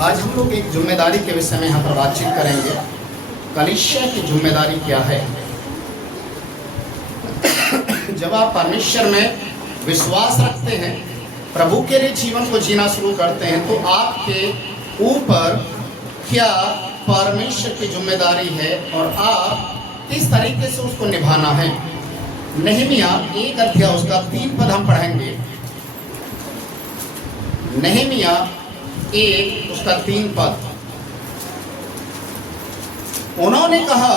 आज हम लोग एक जिम्मेदारी के विषय में यहाँ पर बातचीत करेंगे। कलीसिया की जिम्मेदारी क्या है? जब आप परमेश्वर में विश्वास रखते हैं, प्रभु के लिए जीवन को जीना शुरू करते हैं, तो आपके ऊपर क्या परमेश्वर की जिम्मेदारी है और आप किस तरीके से उसको निभाना है। नहमिया 1 अध्याय उसका 3 पद हम पढ़ेंगे। नहमिया 1 उसका 3 पद। उन्होंने कहा,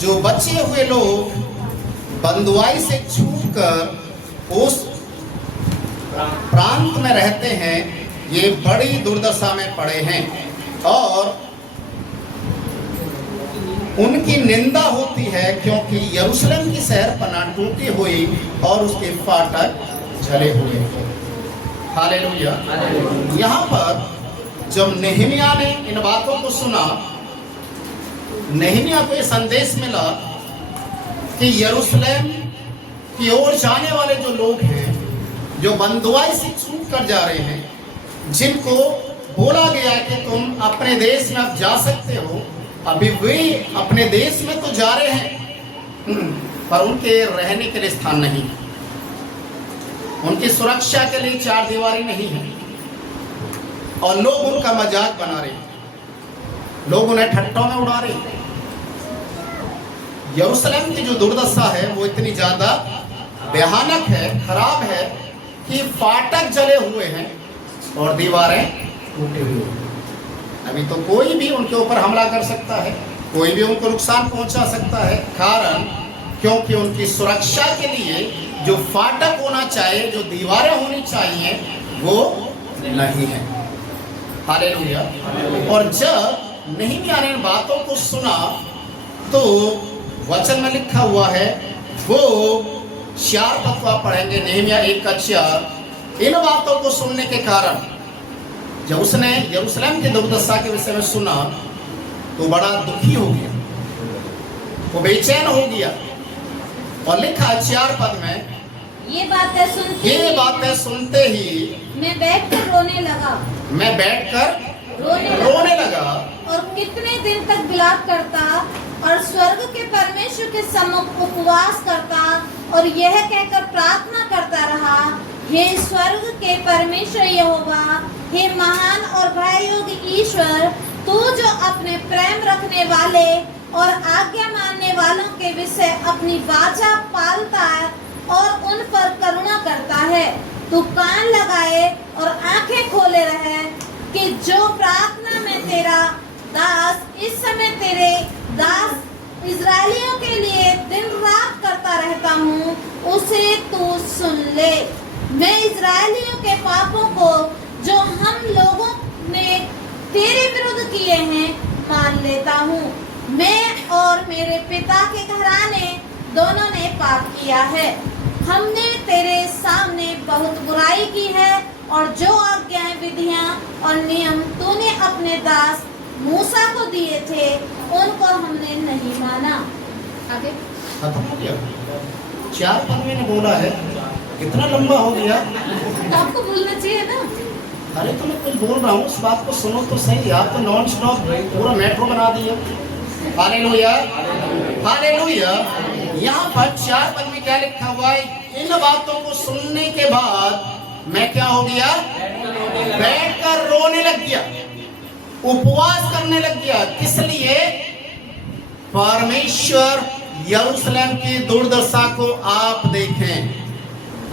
जो बचे हुए लोग बंधुआई से छूटकर उस प्रांत में रहते हैं, ये बड़ी दुर्दशा में पड़े हैं और उनकी निंदा होती है, क्योंकि यरूशलेम की शहरपनाह टूटी हुई और उसके फाटक जले हुए हैं। हालेलुया। यहाँ पर जब नहमिया ने इन बातों को सुना, नहमिया को ये संदेश मिला कि यरूशलेम की ओर जाने वाले जो लोग हैं, जो बंधुआई से छूट कर जा रहे हैं, जिनको बोला गया कि तुम अपने देश में अब जा सकते हो, अभी वे अपने देश में तो जा रहे हैं पर उनके रहने के लिए स्थान नहीं, उनकी सुरक्षा के लिए 4 दीवारी नहीं है और लोग उनका मजाक बना रहे हैं, लोग उन्हें ठट्टों में उड़ा रहे हैं। यरूशलेम की जो दुर्दशा है वो इतनी ज्यादा भयानक है, खराब है कि फाटक जले हुए हैं और दीवारें टूटी हुई हैं। अभी तो कोई भी उनके ऊपर हमला कर सकता है, कोई भी उनको नुकसान पहुंचा सकता है, कारण क्योंकि उनकी सुरक्षा के लिए जो फाटक होना चाहिए, जो दीवारें होनी चाहिए, वो नहीं है। हालेलुया। और जब नहमिया ने इन बातों को सुना तो वचन में लिखा हुआ है, वो 4 पद पढ़ेंगे। नहमिया 1 का 4। इन बातों को सुनने के कारण जब उसने यरूशलेम की दुर्दशा के विषय में सुना तो बड़ा दुखी हो गया, वो बेचैन हो गया और लिखा 4 पद में, ये बातें सुनते ही मैं बैठकर रोने लगा और कितने दिन तक विलाप करता और स्वर्ग के परमेश्वर के सम्मुख उपवास करता और यह कहकर प्रार्थना करता रहा, हे स्वर्ग के परमेश्वर यहोवा, हे महान और भययोग्य ईश्वर, तू जो अपने प्रेम रखने वाले और आज्ञा मानने वालों के विषय अपनी वाचा पालता है और उन पर करुणा करता है, तू कान लगाए और आंखें खोले रहे कि जो प्रार्थना में तेरा दास इस समय तेरे दास इजरायलियों के लिए दिन रात करता रहता हूँ, उसे तू सुन ले। मैं इजरायलियों के पापों को जो हम लोगों ने तेरे विरुद्ध किए हैं मान लेता हूँ। मैं और मेरे पिता के घराने दोनों ने पाप किया है। हमने तेरे सामने बहुत बुराई की है और जो आज्ञाएं, विधियां और नियम तूने अपने दास मूसा को दिए थे, उनको हमने नहीं माना। आगे खत्म हो गया। 4 पद में बोला है, इतना लंबा हो गया तो आपको बोलना चाहिए ना। अरे तो मैं कुछ बोल रहा हूँ, उस बात को सुनो तो सही। आप तो नॉन स्टॉप पूरा मेट्रो बना दिया। Hallelujah, hallelujah. यहाँ पर 4 पद में क्या लिखा हुआ है? इन बातों को सुनने के बाद मैं क्या हो गया? बैठकर रोने लग गया, उपवास करने लग गया। किस लिए? परमेश्वर यरूशलेम की दुर्दशा को आप देखें,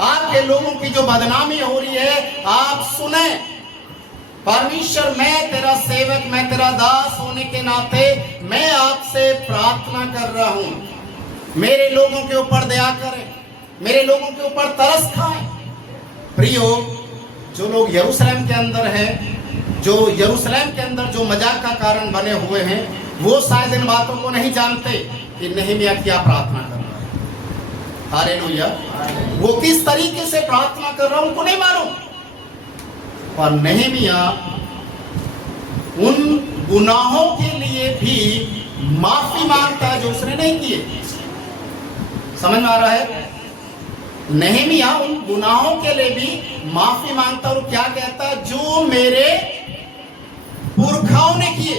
आपके लोगों की जो बदनामी हो रही है आप सुने। परमेश्वर, मैं तेरा सेवक, मैं तेरा दास होने के नाते मैं आपसे प्रार्थना कर रहा हूं, मेरे लोगों के ऊपर दया करें, मेरे लोगों के ऊपर तरस खाएं। प्रियो, जो लोग यरूशलेम के अंदर हैं, जो यरूशलेम के अंदर जो मजाक का कारण बने हुए हैं, वो शायद इन बातों को नहीं जानते कि नहमिया क्या प्रार्थना कर रहा है। हालेलुया। वो किस तरीके से प्रार्थना कर रहा है उनको नहीं मालूम, पर नहमिया उन गुनाहों के लिए भी माफी मांगता है जो उसने नहीं किए। समझ में आ रहा है? नहमिया उन गुनाहों के लिए भी माफी मांगता और क्या कहता है? जो मेरे पुरखाओं ने किए,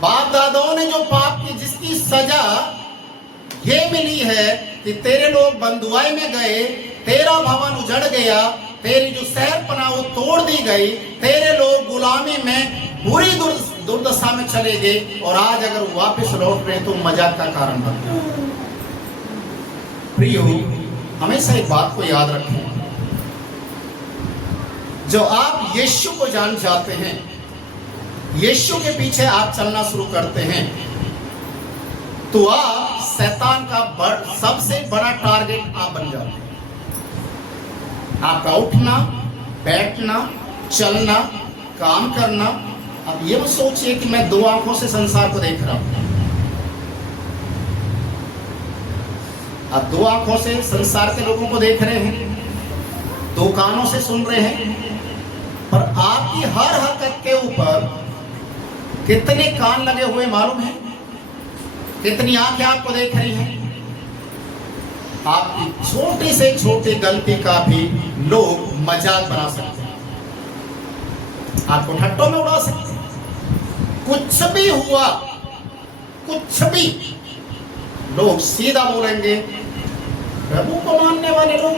बाप दादाओं ने जो पाप की जिसकी सजा ये मिली है कि तेरे लोग बंधुआई में गए, तेरा भवन उजड़ गया, तेरी जो शहरपना वो तोड़ दी गई, तेरे लोग गुलामी में बुरी दुर्दशा में चले गए, और आज अगर वापस लौट रहे तो मजाक का कारण बन गया। प्रियो, हमेशा एक बात को याद रखें, जो आप यीशु को जान जाते हैं, यीशु के पीछे आप चलना शुरू करते हैं, तो आप शैतान का सबसे बड़ा टारगेट आप बन जाते हैं। आपका उठना, बैठना, चलना, काम करना। अब ये मत सोचिए कि मैं 2 आंखों से संसार को देख रहा हूं। आप 2 आंखों से संसार के लोगों को देख रहे हैं, 2 कानों से सुन रहे हैं, पर आपकी हर हरकत के ऊपर कितने कान लगे हुए मालूम है? कितनी आंखें आपको देख रही हैं? आपकी छोटी से छोटी गलती का भी लोग मजाक बना सकते हैं, आपको ठट्टों में उड़ा सकते हैं। कुछ भी हुआ, कुछ भी, लोग सीधा बोलेंगे। प्रभु को मानने वाले लोग,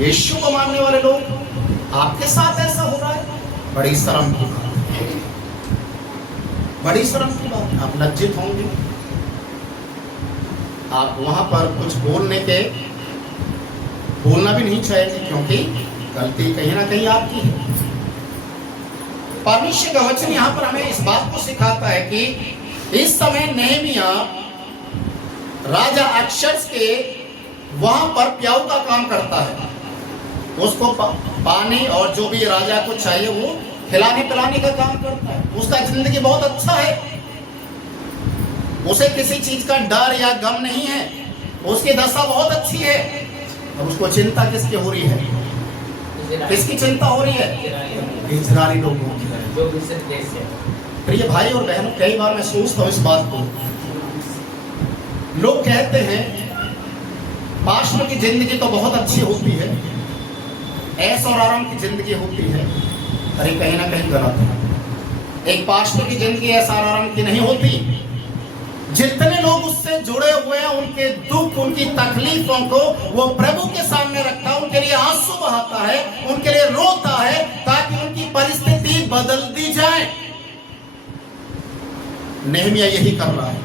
यीशु को मानने वाले लोग, आपके साथ ऐसा हो रहा है, बड़ी शर्म की बात, बड़ी शर्म की बात। आप लज्जित होंगे, आप वहां पर कुछ बोलना भी नहीं चाहिए, क्योंकि गलती कहीं ना कहीं आपकी है। परमेश्वर का वचन यहाँ पर हमें इस बात को सिखाता है कि इस समय नेहमिया राजा अक्षर्स के वहां पर प्याऊ का काम करता है। उसको पानी और जो भी राजा को चाहिए वो खिलाने पिलाने का काम करता है। उसका जिंदगी बहुत अच्छा है, उसे किसी चीज का डर या गम नहीं है, उसकी दशा बहुत अच्छी है। और उसको चिंता किसकी हो रही है? किसकी चिंता हो रही है? इजरायली लोगों की। प्रिय भाई और बहनों, कई बार मैं सोचता हूँ इस बात को। लोग कहते हैं पास्टर की जिंदगी तो बहुत अच्छी होती है, ऐश और आराम की जिंदगी होती है। अरे कहीं ना कहीं गलत है। एक पास्टर की जिंदगी ऐश और आराम की नहीं होती। जितने लोग उससे जुड़े हुए हैं, उनके दुख, उनकी तकलीफों को वो प्रभु के सामने रखता है, उनके लिए आंसू बहाता है, उनके लिए रोता है, ताकि उनकी परिस्थिति बदल दी जाए। नेहमिया यही कर रहा है।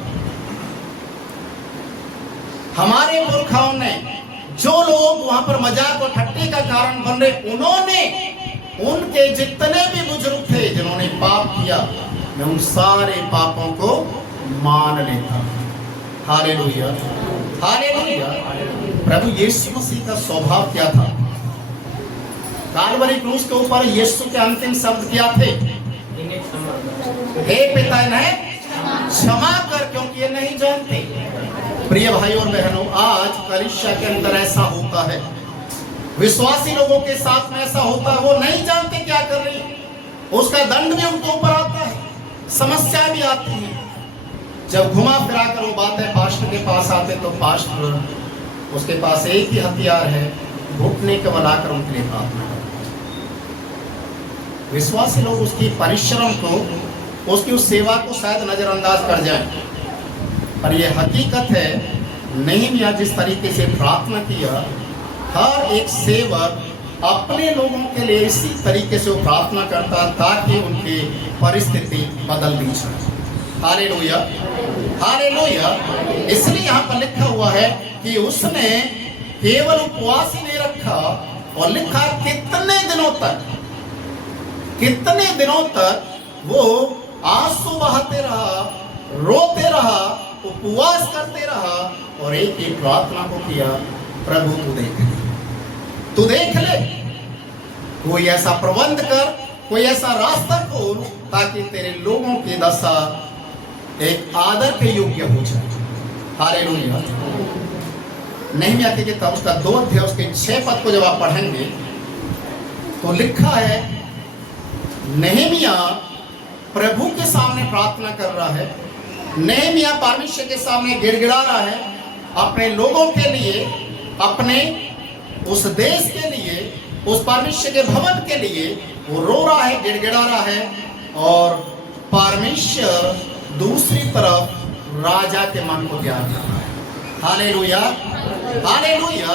हमारे पुरखाओं ने, जो लोग वहां पर मजाक और ठट्टे का कारण बन रहे, उन्होंने, उनके जितने भी बुजुर्ग थे जिन्होंने पाप किया, मैं उन सारे पापों को मान लेता। Hallelujah, hallelujah. प्रभु यीशु मसीह का स्वभाव क्या था? कालवरी क्रूस के ऊपर यीशु के अंतिम शब्द क्या थे? हे पिता, इन्हें क्षमा कर, क्योंकि ये नहीं जानते। प्रिय भाई और बहनों, आज कलीसिया के अंदर ऐसा होता है, विश्वासी लोगों के साथ में ऐसा होता है। वो नहीं जानते क्या कर रही है, उसका दंड भी उनके ऊपर आता है, समस्या भी आती है। जब घुमा फिरा कर वो बातें पास्टर के पास आते, तो पास्टर, उसके पास एक ही हथियार है, घुटने को बनाकर उनके लिए प्रार्थना करता है। विश्वासी लोग उसकी परिश्रम को, उसकी उस सेवा को शायद नजरअंदाज कर जाएं, पर यह हकीकत है, नेहमिया जिस तरीके से प्रार्थना किया, हर एक सेवक अपने लोगों के लिए इसी तरीके से वो प्रार्थना करता, ताकि उनकी परिस्थिति बदल दी जाए। Hallelujah, hallelujah. इसलिए यहाँ पर लिखा हुआ है कि उसने केवल उपवास ही नहीं रखा, और लिखा कितने दिनों तक वो आंसू बहाते रहा, रोते रहा, उपवास करते रहा, और एक ही प्रार्थना को किया, प्रभु तू देख ले, कोई ऐसा प्रबंध कर, कोई ऐसा रास्ता खोल, ताकि तेरे लोगों की दशा एक आदर के योग्य हो जाए। हालेलुया। नेहमिया की किताब उसका 2 अध्याय उसके 6 पद को जब आप पढ़ेंगे, तो लिखा है, नेहमिया प्रभु के सामने प्रार्थना कर रहा है। नेहमिया परमेश्वर के सामने गिड़गिड़ा रहा है, अपने लोगों के लिए, अपने उस देश के लिए, उस परमेश्वर के भवन के लिए वो रो रहा है, गिड़गिड़ा रहा है। और परमेश्वर दूसरी तरफ राजा के मन को तैयार कर रहा है। Hallelujah, hallelujah.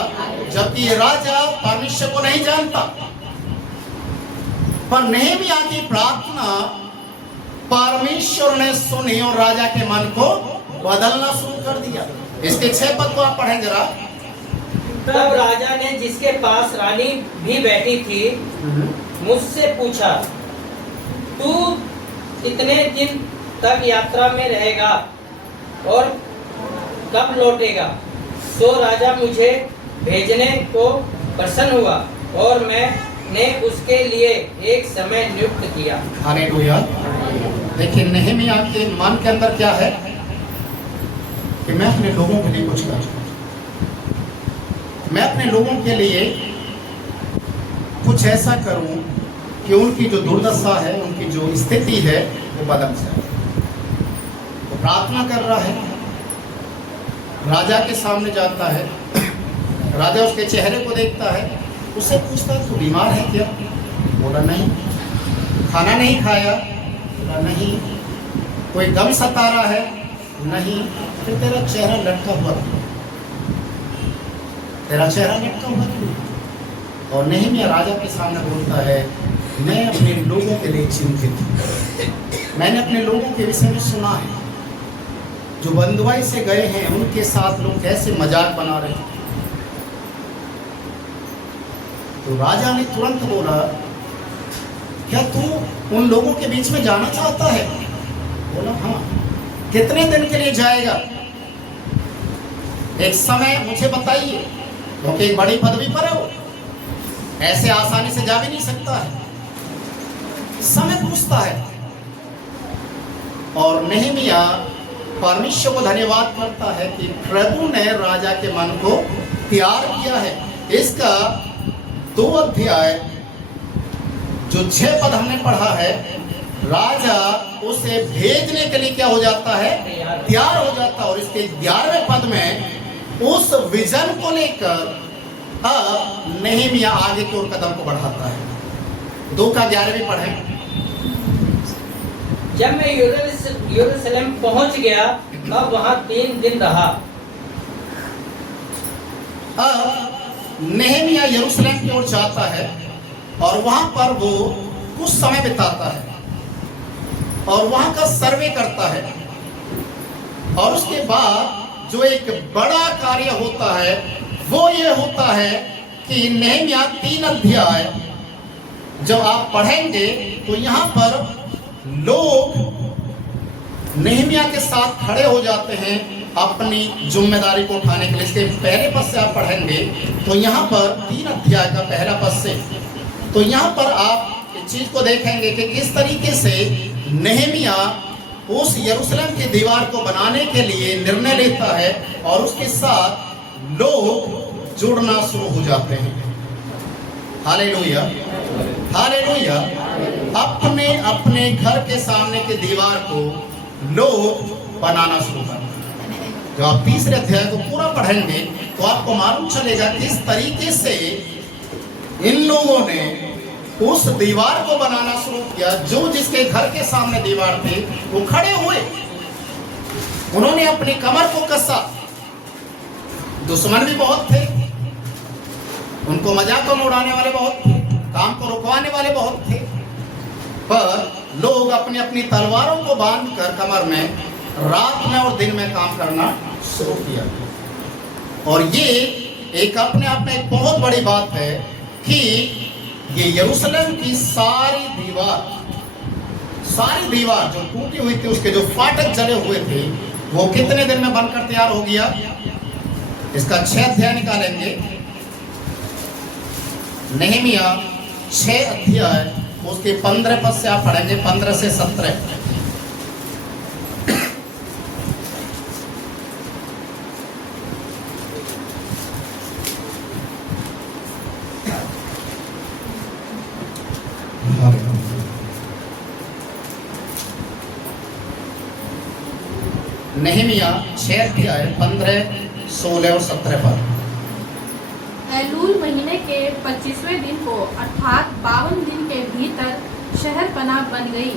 जबकि ये राजा परमेश्वर को नहीं जानता, पर नेहमिया की प्रार्थना परमेश्वर ने सुनी और राजा के मन को बदलना शुरू कर दिया। इसके 6 पद को आप पढ़ें जरा। तब राजा ने, जिसके पास रानी भी बैठी थी, मुझसे पूछा, तू कितने दिन तक यात्रा में रहेगा और कब लौटेगा? तो राजा मुझे भेजने को प्रसन्न हुआ और मैंने उसके लिए एक समय नियुक्त किया। हालेलुया। देखिए नेहमिया के मन के अंदर क्या है कि मैं अपने लोगों के लिए कुछ करूं, मैं अपने लोगों के लिए कुछ ऐसा करूं कि उनकी जो दुर्दशा है, उनकी जो स्थिति है वो बदल जाए। वो प्रार्थना कर रहा है, राजा के सामने जाता है, राजा उसके चेहरे को देखता है, उससे पूछता है, तू बीमार है क्या? बोला नहीं। खाना नहीं खाया? बोला नहीं। कोई गम सता रहा है? नहीं। फिर तेरा चेहरा लटका हुआ था, तेरा चेहरा लटका हुआ था। और नेहमिया राजा के सामने बोलता है, मैं अपने लोगों के लिए चिंतित हूँ, मैंने अपने लोगों के विषय में सुना है, जो बंधुआई से गए हैं उनके साथ लोग कैसे मजाक बना रहे हैं। तो राजा ने तुरंत बोला, क्या तू उन लोगों के बीच में जाना चाहता है? बोला हाँ। कितने दिन के लिए जाएगा? एक समय मुझे बताइए, क्योंकि एक बड़ी पदवी पर है वो, ऐसे आसानी से जा भी नहीं सकता है। समय पूछता है और नेहमिया परमेश्वर को धन्यवाद करता है कि प्रभु ने राजा के मन को तैयार किया है। इसका 2 अध्याय जो 6 पद हमने पढ़ा है, राजा उसे भेजने के लिए क्या हो जाता है? तैयार हो जाता है। और इसके 11वें पद में उस विजन को लेकर नेहमिया आगे की ओर कदम को बढ़ाता है। 2 का 11 पढ़ें। जब मैं यरूशलेम पहुंच गया, अब वहां 3 दिन रहा। नेहमिया यरूशलेम की ओर जाता है और वहां पर वो कुछ समय बिताता है और वहां का सर्वे करता है। और उसके बाद जो एक बड़ा कार्य होता है वो ये होता है कि नेहमिया 3 अध्याय जब आप पढ़ेंगे तो यहाँ पर लोग नेहमिया के साथ खड़े हो जाते हैं अपनी जिम्मेदारी को उठाने के लिए। इसके पहले पद से आप पढ़ेंगे तो यहाँ पर 3 अध्याय का पहला पद से, तो यहाँ पर आप इस चीज को देखेंगे कि किस तरीके से नेहमिया उस यरूशलेम की दीवार को बनाने के लिए निर्णय लेता है और उसके साथ लोग जुड़ना शुरू हो जाते हैं। Hallelujah, hallelujah. अपने अपने घर के सामने की दीवार को लोग बनाना शुरू करते हैं। जब आप 3 अध्याय को पूरा पढ़ेंगे तो आपको मालूम चलेगा किस तरीके से इन लोगों ने उस दीवार को बनाना शुरू किया। जो जिसके घर के सामने दीवार थे वो खड़े हुए, उन्होंने अपनी कमर को कसा। दुश्मन भी बहुत थे, उनको मजाक में उड़ाने वाले बहुत थे, काम को रुकवाने वाले बहुत थे, पर लोग अपनी अपनी तलवारों को बांधकर कमर में रात में और दिन में काम करना शुरू किया। और ये एक अपने आप में एक बहुत बड़ी बात है कि ये यरूशलेम की सारी दीवार जो टूटी हुई थी, उसके जो फाटक जले हुए थे, वो कितने दिन में बनकर तैयार हो गया? इसका 6 अध्याय निकालेंगे। नेहमिया 6 अध्याय उसके 15 पद से आप पढ़ेंगे, 15 से 17। नेहमिया 6 अध्याय 15, 16 और 17 पद। एलूल महीने के 25वें दिन को अर्थात 52 दिन के भीतर शहर पनाह बन गई।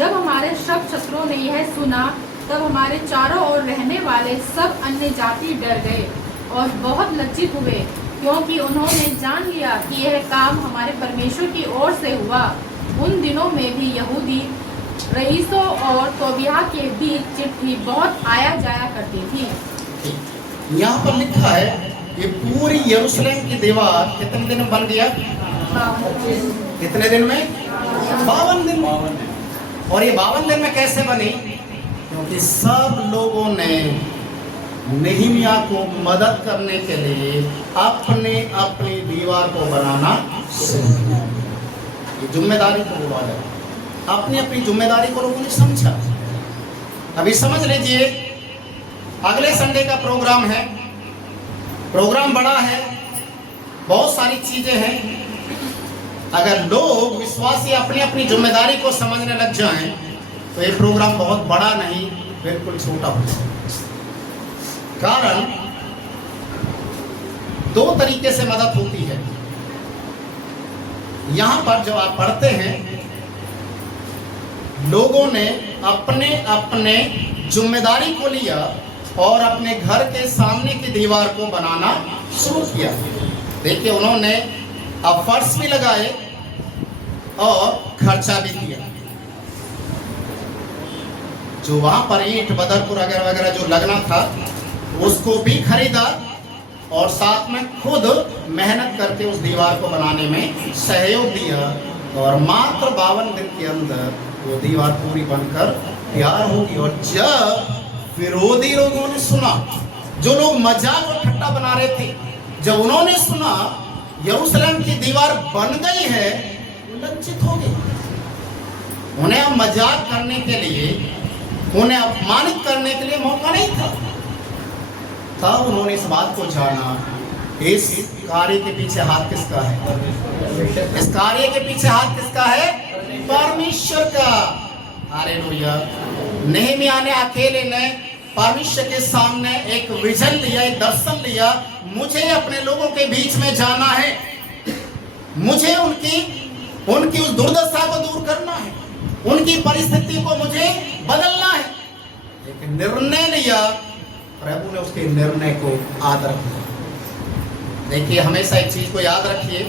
जब हमारे सब शत्रुओं ने यह सुना, तब हमारे चारों ओर रहने वाले सब अन्य जाति डर गए और बहुत लज्जित हुए, क्योंकि उन्होंने जान लिया कि यह काम हमारे परमेश्वर की ओर से हुआ। उन दिनों में भी यहूदी रईसों और तोबिया के बीच चिट्ठी बहुत आया जाया करती थी। यहाँ पर लिखा है कि पूरी यरूशलेम की दीवार कितने दिन में बन गया? कितने दिन में? 52 दिन में। और ये 52 दिन में कैसे बनी? क्योंकि सब लोगों ने नेहमिया को मदद करने के लिए अपने अपनी दीवार को बनाना शुरू किया। ये जिम्मेदारी को बोला है, अपनी अपनी जिम्मेदारी को लोगों ने समझा। अभी समझ लीजिए, अगले संडे का प्रोग्राम है, प्रोग्राम बड़ा है, बहुत सारी चीजें हैं। अगर लोग विश्वासी अपनी अपनी जिम्मेदारी को समझने लग जाएं, तो ये प्रोग्राम बहुत बड़ा नहीं, बिल्कुल छोटा हो जाए। कारण 2 तरीके से मदद होती है। यहां पर जब आप पढ़ते हैं, लोगों ने अपने अपने जिम्मेदारी को लिया और अपने घर के सामने की दीवार को बनाना शुरू किया। देखिए, उन्होंने अब फर्श भी लगाए और खर्चा भी किया। जो वहां पर ईंट बदरपुर वगैरह वगैरह जो लगना था, उसको भी खरीदा और साथ में खुद मेहनत करके उस दीवार को बनाने में सहयोग दिया। और मात्र 52 दिन के अंदर वो दीवार पूरी बनकर तैयार होगी। और जब विरोधी लोगों ने सुना, जो लोग मजाक और ठट्टा बना रहे थे, जब उन्होंने सुना यरूशलेम की दीवार बन गई है, वो लज्जित हो गए। उन्हें अब मजाक करने के लिए, उन्हें अपमानित करने के लिए मौका नहीं था। तब उन्होंने इस बात को जाना, इस कार्य के पीछे हाथ किसका है? इस कार्य के पीछे हाथ किसका है? परमेश्वर का। हालेलुया। नेहमिया ने अकेले ने परमेश्वर के सामने एक विजन लिया, एक दर्शन लिया। मुझे अपने लोगों के बीच में जाना है, मुझे उनकी उस दुर्दशा को दूर करना है, उनकी परिस्थिति को मुझे बदलना है। एक निर्णय लिया, प्रभु ने उसके निर्णय को आदर किया। देखिए, हमेशा एक चीज को याद रखिए,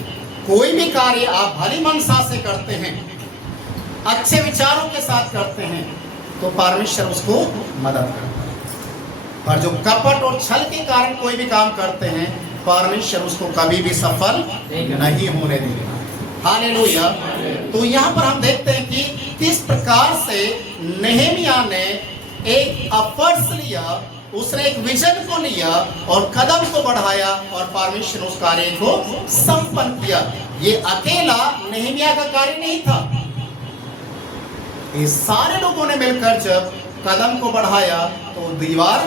कोई भी कार्य आप भली मनसा से करते हैं, अच्छे विचारों के साथ करते हैं, तो परमेश्वर उसको मदद करता है। पर जो कपट और छल के कारण कोई भी काम करते हैं, परमेश्वर उसको कभी भी सफल नहीं होने देगा। हालेलुया। तो यहाँ पर हम देखते हैं कि किस प्रकार से नेहमिया ने एक एफर्ट्स लिया, उसने एक विजन को लिया और कदम को बढ़ाया और परमेश्वर उस कार्य को संपन्न किया। ये अकेला नेहमिया का कार्य नहीं था, ये सारे लोगों ने मिलकर जब कदम को बढ़ाया तो दीवार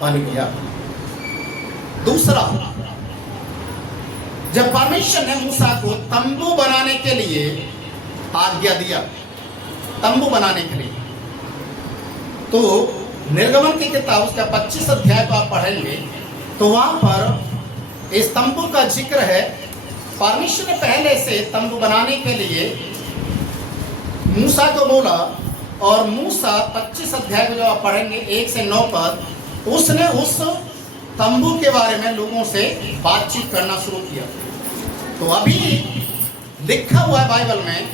बन गया। दूसरा, जब परमेश्वर ने मूसा को तंबू बनाने के लिए आज्ञा दिया, तंबू बनाने के लिए, तो निर्गमन की किताब उसका 25 अध्याय को आप पढ़ेंगे तो वहां पर इस तंबू का जिक्र है। परमेश्वर ने पहले से तंबू बनाने के लिए मूसा को बोला, और मूसा 25 अध्याय को जब आप पढ़ेंगे 1 से 9 पद, उसने उस तंबू के बारे में लोगों से बातचीत करना शुरू किया। तो अभी लिखा हुआ है बाइबल में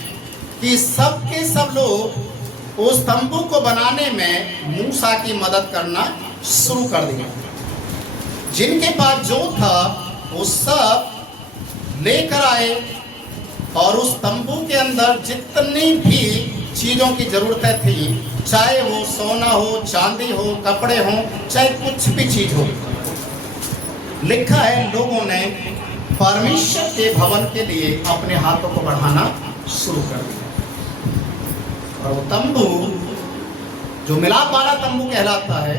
कि सब के सब लोग उस तंबू को बनाने में मूसा की मदद करना शुरू कर दिया। जिनके पास जो था वो सब लेकर आए और उस तंबू के अंदर जितनी भी चीजों की जरूरतें थी, चाहे वो सोना हो, चांदी हो, कपड़े हो, चाहे कुछ भी चीज हो, लिखा है लोगों ने परमेश्वर के भवन के लिए अपने हाथों को बढ़ाना शुरू कर दिया। और वो तंबू जो मिलाप वाला तंबू कहलाता है,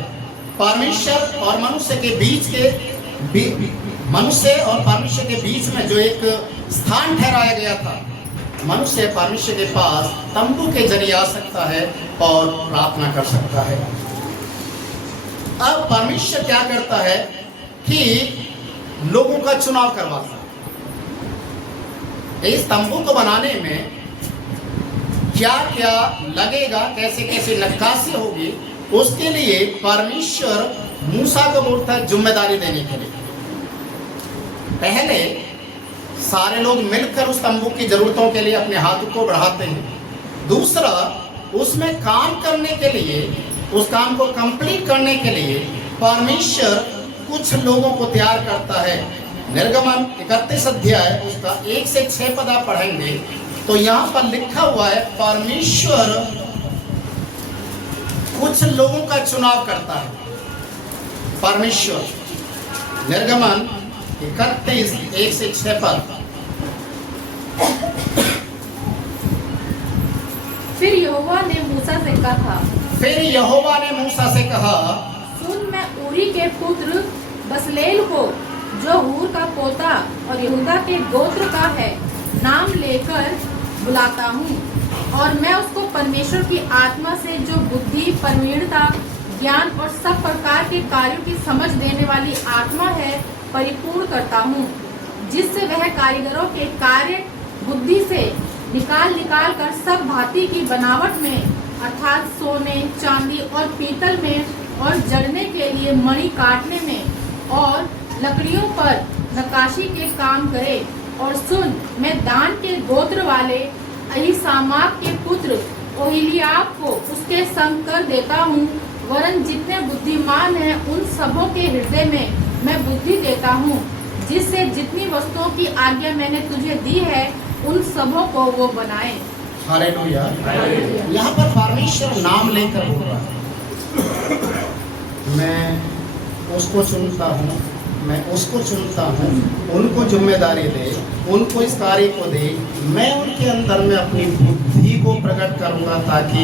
परमेश्वर और मनुष्य के मनुष्य और परमेश्वर के बीच में जो एक स्थान ठहराया गया था, मनुष्य परमेश्वर के पास तंबू के जरिए आ सकता है और प्रार्थना कर सकता है। अब परमेश्वर क्या करता है कि लोगों का चुनाव करवाता है। इस तंबू को बनाने में क्या क्या लगेगा, कैसे कैसे नक्काशी होगी, उसके लिए परमेश्वर मूसा को बोलता है जिम्मेदारी देने के लिए। पहले सारे लोग मिलकर उस तंबू की जरूरतों के लिए अपने हाथ को बढ़ाते हैं। दूसरा, उसमें काम करने के लिए, उस काम को कंप्लीट करने के लिए परमेश्वर कुछ लोगों को तैयार करता है। निर्गमन 31 अध्याय उसका 1 से 6 पद आप पढ़ेंगे तो यहाँ पर लिखा हुआ है परमेश्वर कुछ लोगों का चुनाव करता है। परमेश्वर, निर्गमन 31 1 से 6 पद। फिर यहोवा ने मूसा से कहा, फिर यहोवा ने मूसा से कहा, सुन, मैं ऊरी के पुत्र बसलेल को, जो हूर का पोता और यहूदा के गोत्र का है, नाम लेकर बुलाता हूँ, और मैं उसको परमेश्वर की आत्मा से, जो बुद्धि, प्रवीणता, ज्ञान और सब प्रकार के कार्यों की समझ देने वाली आत्मा है, परिपूर्ण करता हूँ, जिससे वह कारीगरों के कार्य बुद्धि से निकाल कर सब भांति की बनावट में, अर्थात सोने, चांदी और पीतल में, और जड़ने के लिए मणि काटने में और लकड़ियों पर नक्काशी के काम करे। और सुन, मैं दान के गोत्र वाले अहीसामाक के पुत्र ओहिलियाब को उसके संग कर देता हूँ, वरन जितने बुद्धिमान हैं उन सबों के हृदय में मैं बुद्धि देता हूँ, जिससे जितनी वस्तुओं की आज्ञा मैंने तुझे दी है उन सबों को वो बनाए। हालेलुया। यहाँ पर परमेश्वर नाम लेकर बोल रहा है, मैं उसको चुनता हूँ, मैं उसको चुनता हूँ, उनको जिम्मेदारी दे, उनको इस कार्य को दे, मैं उनके अंदर में अपनी बुद्धि को प्रकट करूँगा ताकि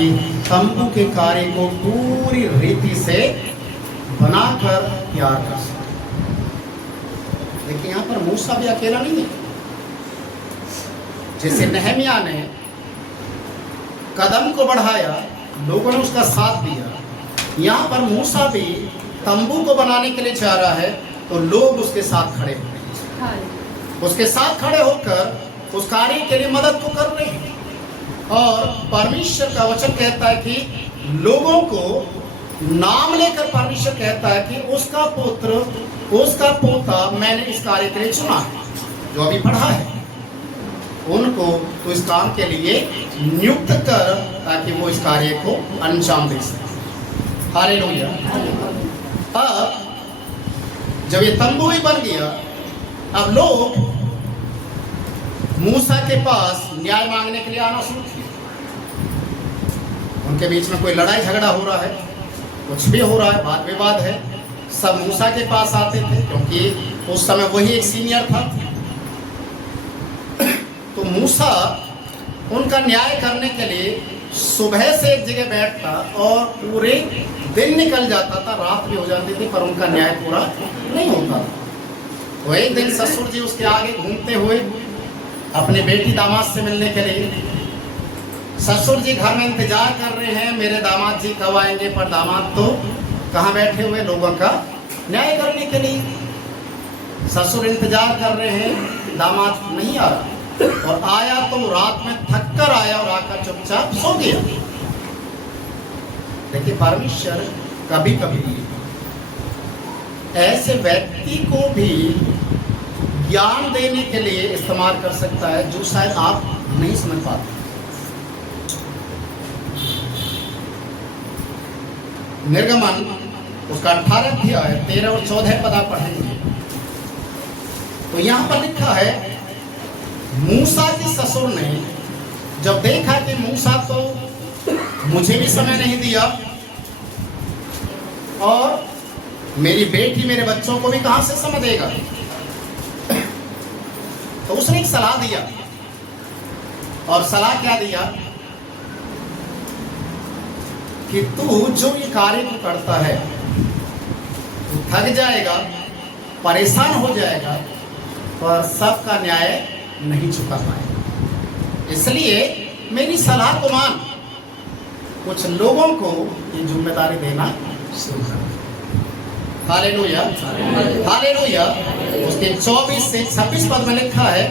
तंबू के कार्य को पूरी रीति से बनाकर तैयार कर सके। लेकिन यहाँ पर मूसा भी अकेला नहीं है। जैसे नहमिया ने कदम को बढ़ाया, लोगों ने उसका साथ दिया, यहाँ पर मूसा भी तंबू को बनाने के लिए चाह रहा है तो लोग उसके साथ खड़े हो रहे हैं, उसके साथ खड़े होकर उस कार्य के लिए मदद को कर रहे हैं। और परमेश्वर का वचन कहता है कि लोगों को नाम लेकर परमेश्वर कहता है कि उसका पुत्र, उसका पोता मैंने इस कार्य के लिए चुना है। जो अभी पढ़ा है उनको तो इस काम के लिए नियुक्त कर ताकि वो इस कार्य को अंजाम दे सके। हालेलुया। अब जब ये तंबू ही बन गया, अब लोग मूसा के पास न्याय मांगने के लिए आना शुरू किए। उनके बीच में कोई लड़ाई झगड़ा हो रहा है, कुछ भी हो रहा है, वाद विवाद है, सब मूसा के पास आते थे क्योंकि उस समय वही एक सीनियर था। तो मूसा उनका न्याय करने के लिए सुबह से एक जगह बैठता और पूरे दिन निकल जाता था, रात भी हो जाती थी, पर उनका न्याय पूरा नहीं होता था। तो एक दिन ससुर जी उसके आगे घूमते हुए अपने बेटी दामाद से मिलने के लिए, ससुर जी घर में इंतजार कर रहे हैं मेरे दामाद जी कब आएंगे, पर दामाद तो कहाँ बैठे हुए लोगों का न्याय करने के लिए। ससुर इंतजार कर रहे हैं, दामाद नहीं आ रहा, और आया तो रात में थक कर आया और आकर चुपचाप सो गया। देखिए परमेश्वर कभी कभी ऐसे व्यक्ति को भी ज्ञान देने के लिए इस्तेमाल कर सकता है जो शायद आप नहीं समझ पाते। निर्गमन उसका 18 अध्याय 13 और 14 पद आप पढ़ेंगे तो यहाँ पर लिखा है, मूसा की ससुर ने जब देखा कि मूसा तो मुझे भी समय नहीं दिया और मेरी बेटी मेरे बच्चों को भी कहां से समय देगा, तो उसने एक सलाह दिया। और सलाह क्या दिया कि तू जो ये कार्य को करता है तू थक जाएगा, परेशान हो जाएगा, पर सबका न्याय नहीं चुका पाएगा, इसलिए मेरी सलाह को मान, कुछ लोगों को ये जिम्मेदारी देना शुरू कर। Hallelujah, hallelujah. उसके 24 से 26 पद में लिखा है,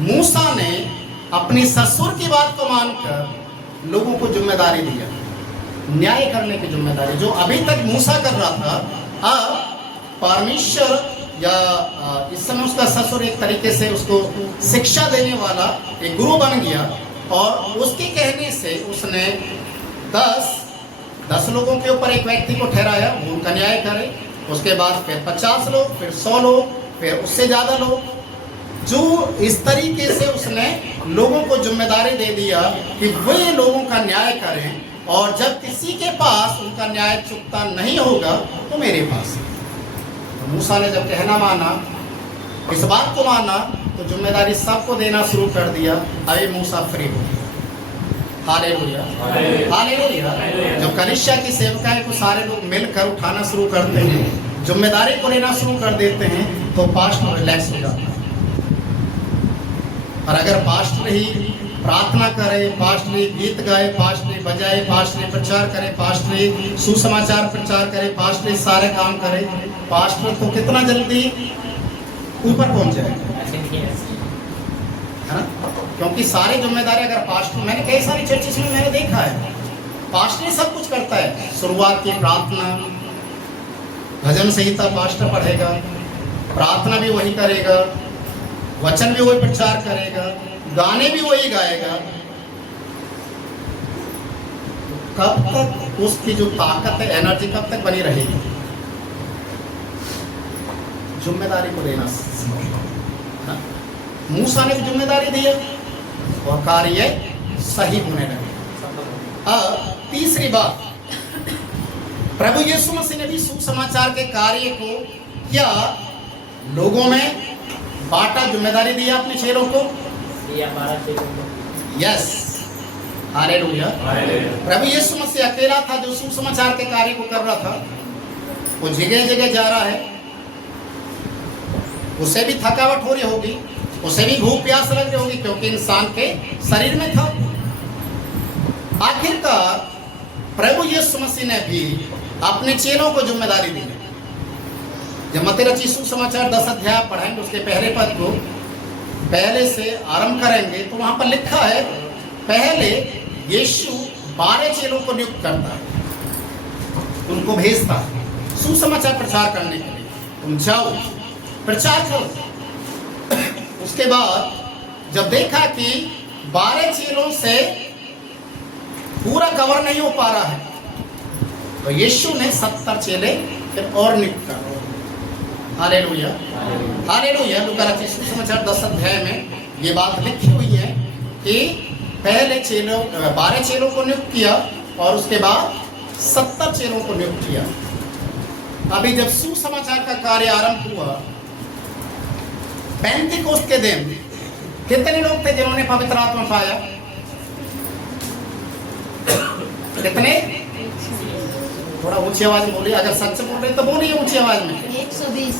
मूसा ने अपनी ससुर की बात को मानकर लोगों को जिम्मेदारी दिया, न्याय करने की जिम्मेदारी। जो अभी तक मूसा कर रहा था, अब परमेश्वर या इस समय उसका ससुर एक तरीके से उसको शिक्षा देने वाला एक गुरु बन गया, और उसके कहने से उसने 10 लोगों के ऊपर एक व्यक्ति को ठहराया, वो उनका न्याय करे। उसके बाद फिर 50 लोग, फिर 100 लोग, फिर उससे ज़्यादा लोग। जो इस तरीके से उसने लोगों को जिम्मेदारी दे दिया कि वे लोगों का न्याय करें, और जब किसी के पास उनका न्याय चुकता नहीं होगा तो मेरे पास। तो मूसा ने जब कहना माना, इस बात को माना, तो जिम्मेदारी सबको देना शुरू कर दिया। अभी मूसा फ्री हो गया। Hallelujah, hallelujah. जब कलीसिया की सेवकाएं को सारे लोग मिलकर उठाना शुरू करते हैं, जिम्मेदारी को लेना शुरू कर देते हैं, तो पास्टर रिलैक्स हो जाता है। और अगर पास्टर ही प्रार्थना करे, पास्टर ही गीत गाए, पास्टर ही बजाए, पास्टर ही प्रचार करे, पास्टर ही सुसमाचार प्रचार करे, पास्टर ही सारे काम करे, पास्टर तो कितना जल्दी ऊपर पहुंच जाएगा, है ना? क्योंकि सारी जिम्मेदारी अगर पास्टर, मैंने कई सारी चर्चिस में मैंने देखा है, पास्टर ही सब कुछ करता है। शुरुआत की प्रार्थना, भजन संहिता पास्टर पढ़ेगा, प्रार्थना भी वही करेगा, वचन भी वही प्रचार करेगा, गाने भी वही गाएगा। कब तक उसकी जो ताकत है, एनर्जी कब तक बनी रहेगी? जिम्मेदारी को देना। मूसा ने जिम्मेदारी दी और कार्य सही होने लगे। अब तीसरी बात, प्रभु यीशु मसीह ने भी सुसमाचार के कार्य को क्या लोगों में बांटा, जिम्मेदारी दिया अपने चेलों को, दिया 12 चेलों को। Yes, hallelujah. प्रभु यीशु मसीह अकेला था जो सुसमाचार के कार्य को कर रहा था। वो जगह जगह जा रहा है, उसे भी थकावट हो रही होगी, उसे भी भूख प्यास लग रही होगी, क्योंकि इंसान के शरीर में था। आखिरकार प्रभु यीशु मसीह ने भी अपने चेलों को जिम्मेदारी दी। जब मत्ती रचित सुसमाचार 10 अध्याय पढ़ेंगे, उसके पहले पद को पहले से आरंभ करेंगे, तो वहां पर लिखा है, पहले यीशु 12 चेलों को नियुक्त करता है, उनको भेजता है सुसमाचार प्रचार करने के लिए। तुम जाओ, प्रचार करो। उसके बाद जब देखा कि 12 चेलों से पूरा कवर नहीं हो पा रहा है, तो यीशु ने 70 चेले फिर और नियुक्त कर। Hallelujah, hallelujah. लूका रचित सुसमाचार 10 अध्याय में ये बात लिखी हुई है कि पहले 12 चेलों को नियुक्त किया और उसके बाद 70 चेलों को नियुक्त किया। अभी जब सुसमाचार का कार्य आरंभ हुआ, पेंटिकोस्ट के दिन कितने लोग थे जिन्होंने पवित्र आत्मा पाया? कितने? थोड़ा ऊंची आवाज में बोलिए, अगर सच बोल रहे तो बोलिए ऊंची आवाज में। 120।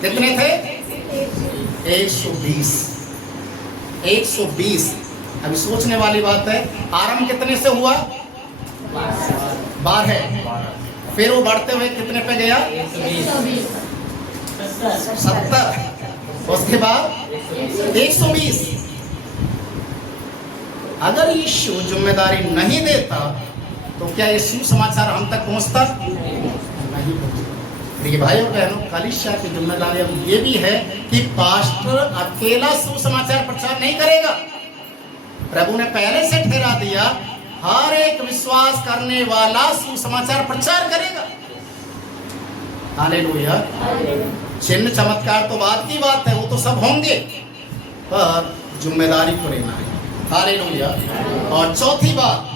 कितने थे? 120। 120। अभी सोचने वाली बात है, आरंभ कितने से हुआ? 12। फिर वो बढ़ते हुए कितने पे गया? 70। उसके बाद 120। अगर यीशु जिम्मेदारी नहीं देता तो क्या ये सुसमाचार हम तक पहुंचता? नहीं पहुंचता। देखिए भाई और बहनों, कलीसिया की जिम्मेदारी अब ये भी है कि पास्टर अकेला सुसमाचार प्रचार नहीं करेगा। प्रभु ने पहले से ठहरा दिया, हर एक विश्वास करने वाला सुसमाचार प्रचार करेगा। हालेलुया। चिन्ह चमत्कार तो बाद की बात है, वो तो सब होंगे, पर जिम्मेदारी को लेना है। हालेलुया। और चौथी बात,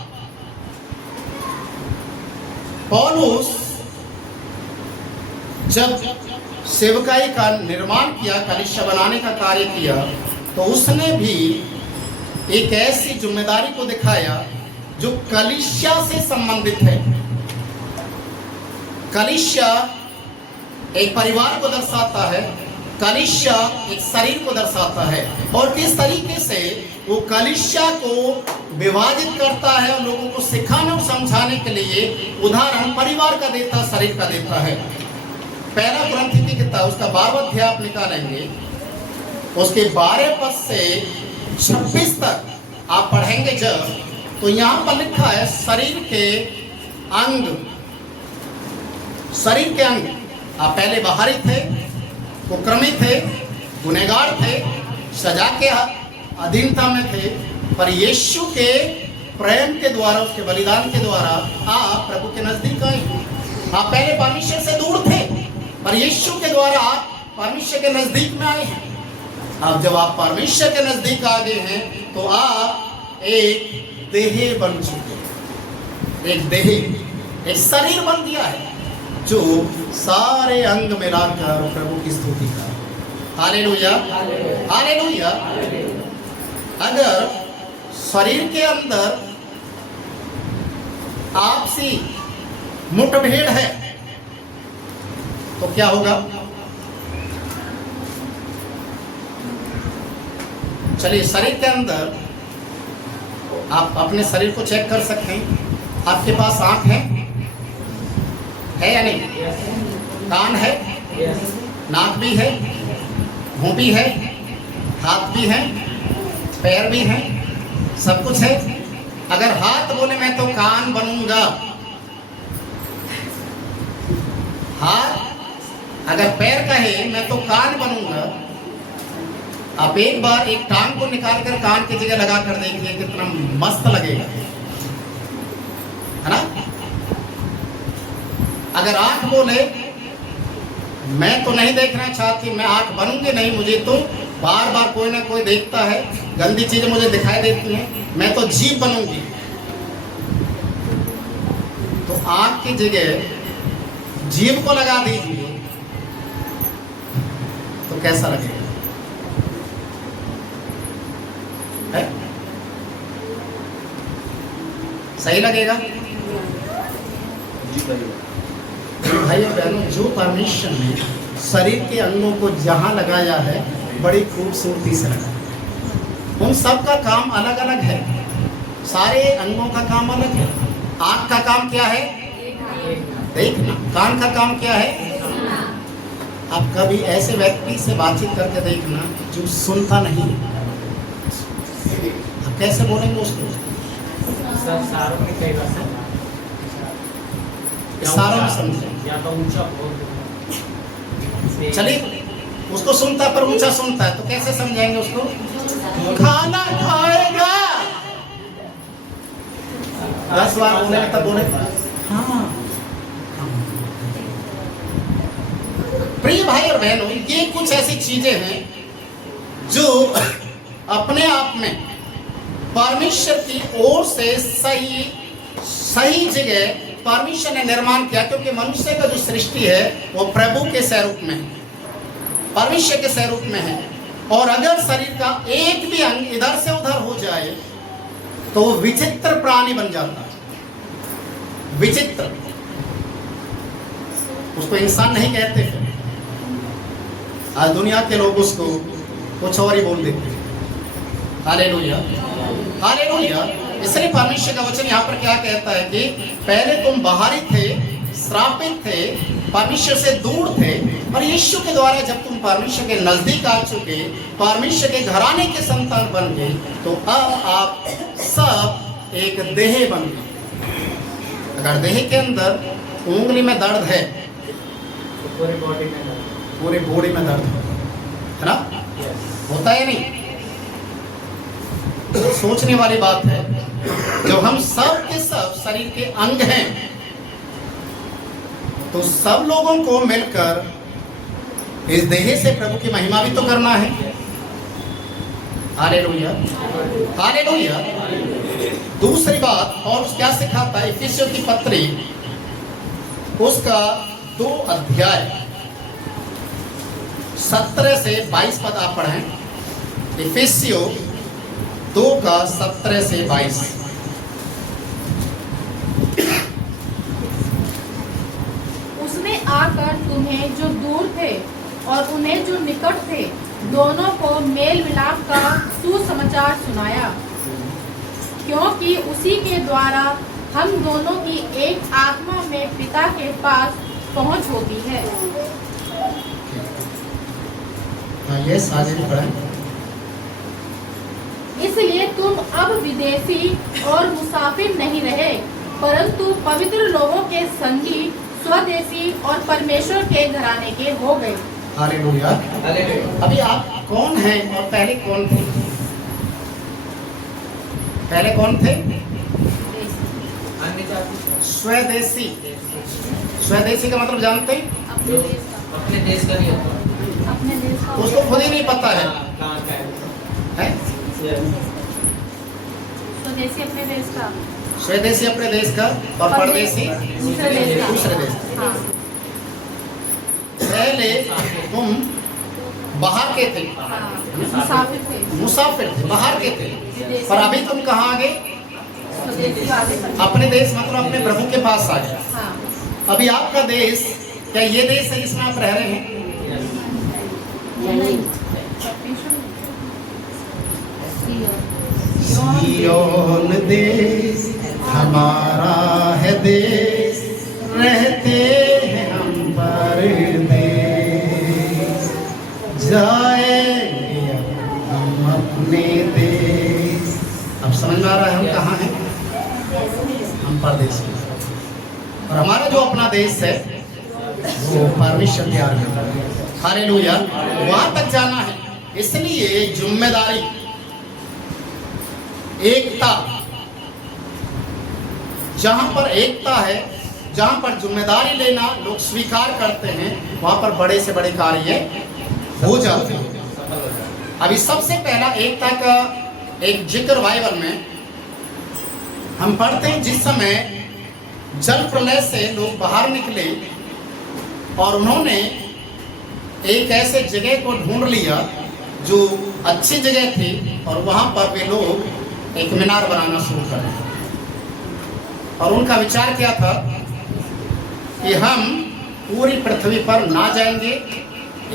पौलुस जब सेवकाई का निर्माण किया, कलीसिया बनाने का कार्य किया, तो उसने भी एक ऐसी जिम्मेदारी को दिखाया जो कलीसिया से संबंधित है। कलीसिया एक परिवार को दर्शाता है, कलीसिया एक शरीर को दर्शाता है, और किस तरीके से वो कलीसिया को विभाजित करता है और लोगों को सिखाने और समझाने के लिए उदाहरण परिवार का देता, शरीर का देता है। पहला कुरिन्थियों की किताब, उसका 12वां अध्याय आप निकालेंगे, उसके 12 पद से 26 तक आप पढ़ेंगे जब, तो यहां पर लिखा है शरीर के अंग। शरीर के अंग, आप पहले बाहरी थे, कुक्रमी थे, गुनहगार थे, सजा के अधीनता में थे, पर यीशु के प्रेम के द्वारा, उसके बलिदान के द्वारा आप प्रभु के नजदीक आए। आप पहले परमेश्वर से दूर थे, पर यीशु के द्वारा आप परमेश्वर के नजदीक में आए हैं। अब जब आप परमेश्वर के नजदीक आ गए हैं तो आप एक देह बन चुके हैं। एक देह, एक शरीर बन गया है जो सारे अंग मिलाकर प्रभु की स्तुति कर। Hallelujah, hallelujah. अगर शरीर के अंदर आपसी मुठभेड़ है तो क्या होगा? चलिए, शरीर के अंदर आप अपने शरीर को चेक कर सकते हैं। आपके पास आंख है या नहीं? कान है, नाक भी है, मुंह भी है, हाथ भी है, पैर भी है, सब कुछ है। अगर हाथ बोले मैं तो कान बनूंगा, हाथ अगर पैर कहे मैं तो कान बनूंगा, आप एक बार एक टांग को निकाल कर कान की जगह लगा कर देखिए कितना मस्त लगेगा, है ना? अगर आंख बोले मैं तो नहीं देखना चाहती, मैं आंख बनूंगी नहीं, मुझे तो बार बार कोई ना कोई देखता है, गंदी चीजें मुझे दिखाई देती हैं, मैं तो जीभ बनूंगी। तो आंख की जगह जीभ को लगा दीजिए तो कैसा लगेगा? है? सही लगेगा? भाई और बहनों, जो परमेश्वर ने शरीर के अंगों को जहां लगाया है बड़ी खूबसूरती से लगाया। उन सब का काम अलग अलग है, सारे अंगों का काम अलग है। आंख का काम क्या है? देखना। कान का काम क्या है? आप कभी ऐसे व्यक्ति से बातचीत करके देखना जो सुनता नहीं, आप कैसे बोलेंगे उसको? सारों में कई बार सारों में समझे। या तो ऊंचा बोल। चलिए, उसको सुनता पर ऊंचा सुनता है तो कैसे समझाएंगे उसको? खाना खाएगा 10 बार बोले तब बोले हाँ। प्रिय भाई और बहनों, ये कुछ ऐसी चीजें हैं जो अपने आप में परमेश्वर की ओर से सही जगह परमेश्वर ने निर्माण किया, क्योंकि मनुष्य का जो सृष्टि है वो प्रभु के स्वरूप में है, परमेश्वर के स्वरूप में है। और अगर शरीर का एक भी अंग इधर से उधर हो जाए तो वो विचित्र प्राणी बन जाता है। विचित्र, उसको इंसान नहीं कहते फिर। आज दुनिया के लोग उसको कुछ और ही बोल देते हैं। Hallelujah, hallelujah. इसलिए परमेश्वर का वचन यहाँ पर क्या कहता है कि पहले तुम बाहरी थे, श्रापित थे, परमेश्वर से दूर थे, और यीशु के द्वारा जब तुम परमेश्वर के नजदीक आ चुके, परमेश्वर के घराने के संतान बन गए, तो अब आप सब एक देह बन गए। अगर देह के अंदर उंगली में दर्द है तो पूरे बॉडी में दर्द, पूरे बॉडी में दर्द है ना? होता है नहीं? तो सोचने वाली बात है, जो हम सब के सब शरीर के अंग हैं, तो सब लोगों को मिलकर इस देह से प्रभु की महिमा भी तो करना है। Hallelujah, hallelujah. दूसरी बात, और क्या सिखाता है? इफिसियों की पत्री उसका 2 अध्याय 17 से 22 पद आप पढ़ें। इफिसियों 2 का 17 से 22। उसने आकर तुम्हें जो दूर थे और उन्हें जो निकट थे, दोनों को मेल मिलाप का सुसमाचार सुनाया, क्योंकि उसी के द्वारा हम दोनों की एक आत्मा में पिता के पास पहुंच होती है। ये साजिद पढ़ें। इसलिए तुम अब विदेशी और मुसाफिर नहीं रहे, परंतु पवित्र लोगों के संगी, स्वदेशी और परमेश्वर के घराने के हो गए। हालेलुया। अभी आप कौन हैं और पहले कौन थे? पहले कौन थे? स्वदेशी। स्वदेशी का मतलब जानते हैं? अपने देश का नहीं होता, अपने देश का उसको खुद ही नहीं पता है, कहाँ का है? स्वदेशी अपने देश का, स्वदेशी अपने देश का और परदेशी दूसरे देश का। दूसरे देश का। हाँ, पहले तुम बाहर के थे, हाँ, मुसाफिर थे, मुसाफिर थे, बाहर के थे, पर अभी तुम कहाँ आ गए? स्वदेशी वाले पर। अपने देश मतलब अपने प्रभु के पास आ गए। हाँ, अभी आपका देश क्या ये देश है जिसमें आप रह रहे हैं? नहीं, सियोन देश हमारा है देश, रहते हैं हम परदेश, जाएंगे हम अपने देश। अब समझ में आ रहा है हम कहाँ हैं? हम परदेश में। और हमारा जो अपना देश है वो परमेश्वर तैयार करता है। हालेलुया। वहां तक जाना है, इसलिए जिम्मेदारी, एकता, जहां पर एकता है, जहां पर जिम्मेदारी लेना लोग स्वीकार करते हैं, वहां पर बड़े से बड़े कार्य हो जाते हैं। अभी सबसे पहला एकता का एक जिक्र बाइबल में हम पढ़ते हैं, जिस समय जल प्रलय से लोग बाहर निकले और उन्होंने एक ऐसे जगह को ढूंढ लिया जो अच्छी जगह थी, और वहां पर वे लोग एक मीनार बनाना शुरू कर दिया। और उनका विचार क्या था कि हम पूरी पृथ्वी पर ना जाएंगे,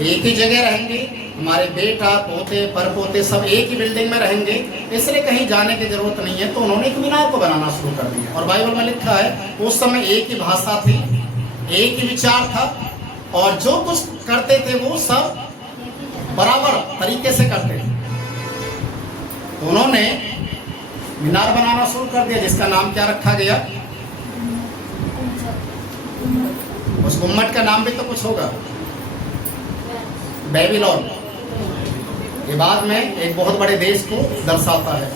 एक ही जगह रहेंगे, हमारे बेटा पोते परपोते सब एक ही बिल्डिंग में रहेंगे, इसलिए कहीं जाने की जरूरत नहीं है। तो उन्होंने एक मीनार को बनाना शुरू कर दिया। और बाइबल में लिखा है उस समय एक ही भाषा थी, एक ही विचार था, और जो कुछ करते थे वो सब बराबर तरीके से करते थे। तो उन्होंने मीनार बनाना शुरू कर दिया, जिसका नाम क्या रखा गया? उस गुम्मट का नाम भी तो कुछ होगा, बेबीलोन। ये बाद में एक बहुत बड़े देश को दर्शाता है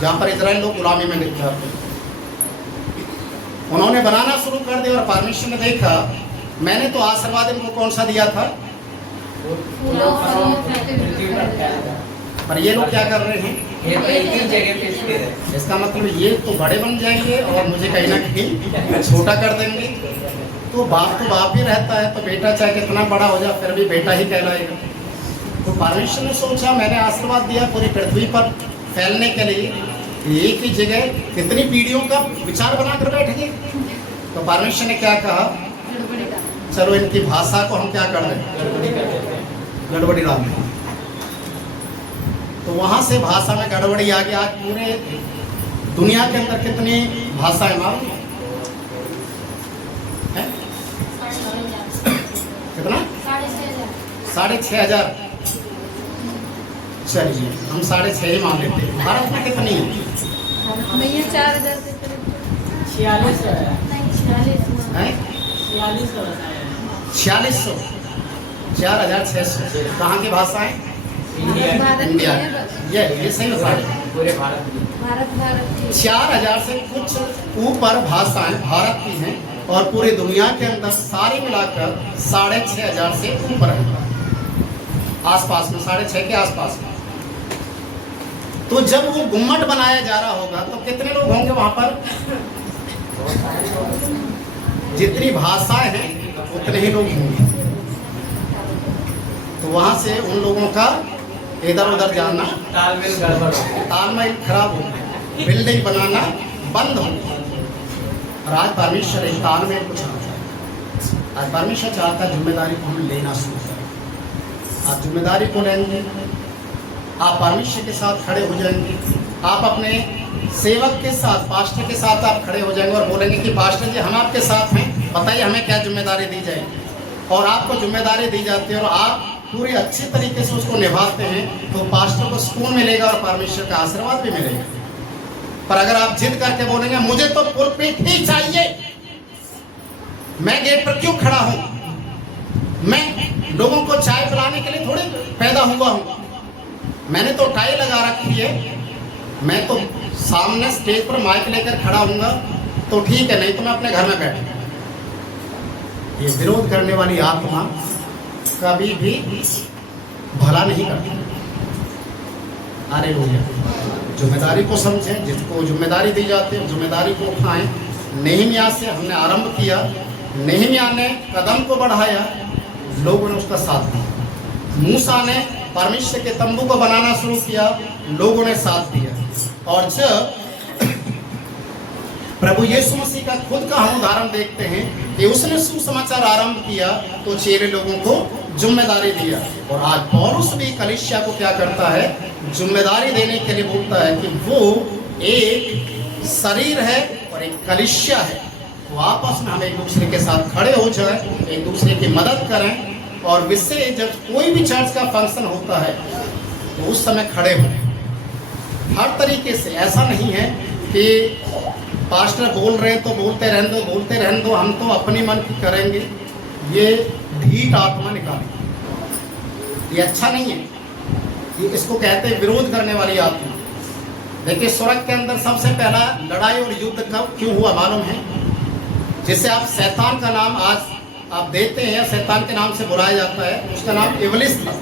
जहां पर इजराइल लोग गुलामी में लिख जाते हैं। उन्होंने बनाना शुरू कर दिया और परमेश्वर ने देखा, मैंने तो आशीर्वाद इनको कौन सा दिया था, पर ये लोग क्या कर रहे हैं? ये तो एक ही जगह पे स्थिर है। इसका मतलब ये तो बड़े बन जाएंगे और मुझे कहीं ना कहीं छोटा कर देंगे। तो बाप ही रहता है, तो बेटा चाहे कितना बड़ा हो जाए फिर भी बेटा ही कहलाएगा। तो परमेश्वर ने सोचा, मैंने आशीर्वाद दिया पूरी पृथ्वी पर फैलने के लिए, एक ही जगह कितनी पीढ़ियों का विचार बनाकर बैठ गए। तो परमेश्वर ने क्या कहा, चलो इनकी भाषा को हम क्या कर दें, गड़बड़ी डाल दें। तो वहां से भाषा में गड़बड़ी आ गई। आज पूरे दुनिया के अंदर कितनी भाषाएं मालूम है? कितना? 6,500। चलिए हम 6,500 ही मान लेते हैं। भारत में कितनी है? में ये 4,000 से करीब 46 हैं? 4600, 4,600। कहाँ की भाषा है? भारत में इंडिया। है बस। ये सही बता रहे हैं। पूरे भारत में। भारत की 4,000 से कुछ ऊपर भाषाएं भारत की हैं, और पूरी दुनिया के अंदर सारी मिलाकर 6,500 से ऊपर है, आसपास में 6,500 के आसपास में। तो जब वो गुम्मट बनाया जा रहा होगा तो कितने लोग होंगे वहां पर? जितनी भाषाएं हैं उतने ही लोग होंगे। तो वहां से उन लोगों का इधर उधर जाना, तालमेल गड़बड़ हो गया। तालमेल खराब हो गया, बिल्डिंग बनाना बंद हो गया। और आज परमेश्वर एक तालमेल को चाहता है। आज परमेश्वर चाहता है जिम्मेदारी को हम लेना शुरू करें। आप जिम्मेदारी को लेंगे, आप परमेश्वर के साथ खड़े हो जाएंगे, आप अपने सेवक के साथ, पास्टर के साथ आप खड़े हो जाएंगे और बोलेंगे कि पास्टर जी हम आपके साथ हैं, बताइए हमें क्या जिम्मेदारी दी जाएगी। और आपको जिम्मेदारी दी जाती है और आप पूरी अच्छी तरीके से उसको निभाते हैं तो पास्टर को सुकून मिलेगा और परमेश्वर का आशीर्वाद भी मिलेगा। पर अगर आप जिद करके बोलेंगे मुझे तो पुलपिट ही चाहिए, मैं गेट पर क्यों खड़ा हूं, मैं लोगों को चाय पिलाने के लिए थोड़ी पैदा हुआ हूं, मैंने तो टाई लगा रखी है, मैं तो सामने स्टेज पर माइक लेकर खड़ा हूंगा तो ठीक है, नहीं तो मैं अपने घर में बैठूंगा। ये विरोध करने वाली आत्मा कभी भी भला नहीं करती। हालेलुया। जिम्मेदारी को समझें, जिसको जिम्मेदारी दी जाती है जिम्मेदारी को उठाएं। नेहमिया से हमने आरंभ किया, नेहमिया ने कदम को बढ़ाया, लोगों ने उसका साथ दिया। मूसा ने परमेश्वर के तंबू को बनाना शुरू किया, लोगों ने साथ दिया। और जब प्रभु यीशु मसीह का खुद का हम उदाहरण देखते हैं कि उसने सुसमाचार आरंभ किया तो चेले लोगों को जिम्मेदारी दिया। और आज पौलुस भी कलीसिया को क्या करता है, जिम्मेदारी देने के लिए बोलता है कि वो एक शरीर है और एक कलीसिया है, वो आपस में हम एक दूसरे के साथ खड़े हो जाए, एक दूसरे की मदद करें। और विशेष जब कोई भी चर्च का फंक्शन होता है तो उस समय खड़े हों हर तरीके से। ऐसा नहीं है कि पास्टर बोल रहे हैं तो बोलते रहने दो, हम तो अपनी मन की करेंगे, ये ढीठ आत्मा निकालेगी, ये अच्छा नहीं है। ये इसको कहते हैं विरोध करने वाली आत्मा। देखिए स्वर्ग के अंदर सबसे पहला लड़ाई और युद्ध कब क्यों हुआ मालूम है? जिसे आप शैतान का नाम आज आप देते हैं, शैतान के नाम से बुलाया जाता है, उसका नाम इब्लिस था।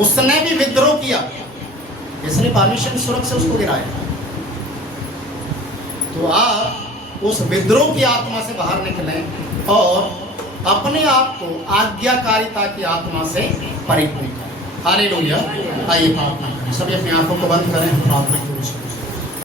उसने भी विद्रोह किया, इसलिए परमेश्वर ने स्वर्ग से उसको गिराया। तो आप उस विद्रोह की आत्मा से बाहर निकलें और अपने आप को आज्ञाकारिता की आत्मा से परिपूर्ण करें। हालेलुया। आइए प्रार्थना करें, सभी अपनी आंखों को बंद करें, प्रार्थना करें।